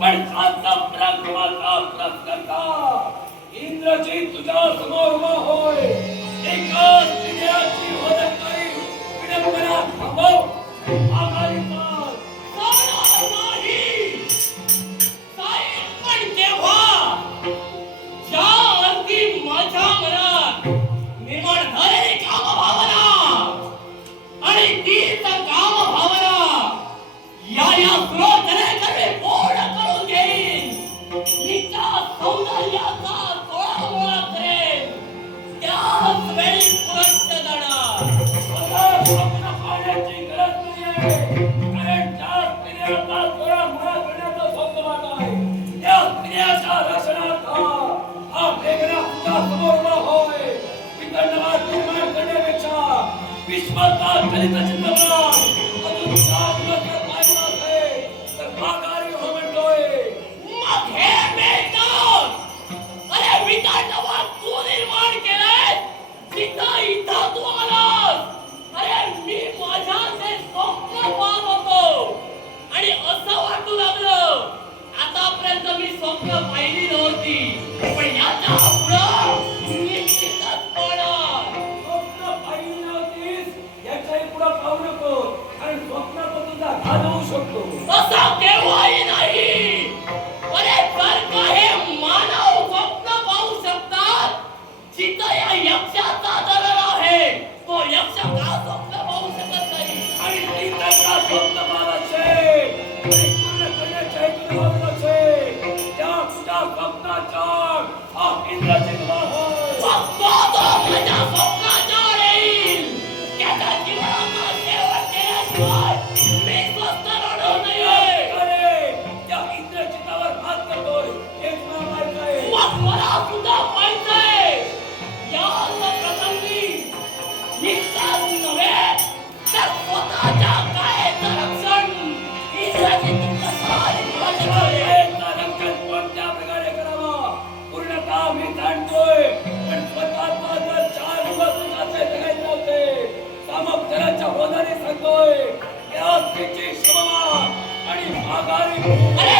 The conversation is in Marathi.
पण आता पराक्रमाचा प्रस्कर्ता इंद्रजित तुझ्या समोर उभा होय. एकाच जिल्ह्याची होदकारी विडंबना थांबव. आघाडीचा जाणार नाही. जाईल पण केव्हा? ज्या अर्थी माझ्या मनात निर्माण झालेली कामभावना आणि तीच कामभावना या सुरोधनेकडे पूर्ण करून घेईन. तिच्या सौंदर्याचा तोडामोड करेन. त्याच वेळी पुरस्त जाणार. मला स्वप्न पाहण्याची गरज नाहीये. कारण त्या स्त्रियाचा तोडामोड करण्याचं स्वप्न माझं आहे. त्या स्त्रियाच्या रक्षणार्थ हा मेघनाथ तुझ्या समोर उभा होय. वितंडवाद निर्माण करण्यापेक्षा विश्वाचा चलित चित्रपट अजून 4 दिवस पाहिला असेल तर माघारी हो म्हणतोय. मग हे मेघनाथ, अरे वितंडवाद तू निर्माण केलाय. तिथं इथं तू आलास. अरे मी माझ्या ते स्वप्न पाहत होतो आणि असं वाटू लागलं आतापर्यंत मी स्वप्न पाहिली नव्हती, पण याच्या पुढं निश्चितच पाहणार. स्वप्न पाहिली नव्हतीस याच्याही पुढे पाहू नको. कारण स्वप्नात तुझा घात होऊ शकतो. असं केव्हाही नाही. अरे जर का हे मानव स्वप्न पाहू शकतात, जिथं या यक्षाचा दरड आहे तो यक्ष का स्वप्न पाहू शकत नाही? आणि ती त्याचा स्वप्न पाहत असेल आणि पूर्ण करण्याच्या हेतूने वागत असेल त्या तुझ्या स्वप्नाचा हा इंद्राची दुवा होय. फक्त तो माझ्या स्वप्नात येईल. त्याच्या जीवनाचा शेवट केल्याशिवाय मी स्वस्थ राहणार नाहीये. अरे त्या इंद्रचितावर हात करतोय हेच मला माहित आहे. मग मला सुद्धा पाहिजे. या प्रसंगी निघताच नव्हे तर स्वतःच्या कायेचं रक्षण इंद्रजित कसं निवडलं? याचं रक्षण कोणत्या प्रकारे करावं पूर्णतः मी जाणतोय. पण स्वतःचा जर 4 दिवस उगाचे जगायचे नव्हते सामर्थ्याच्या होदारी सांगतोय. या स्त्रीची क्षमा आणि माघारी अरे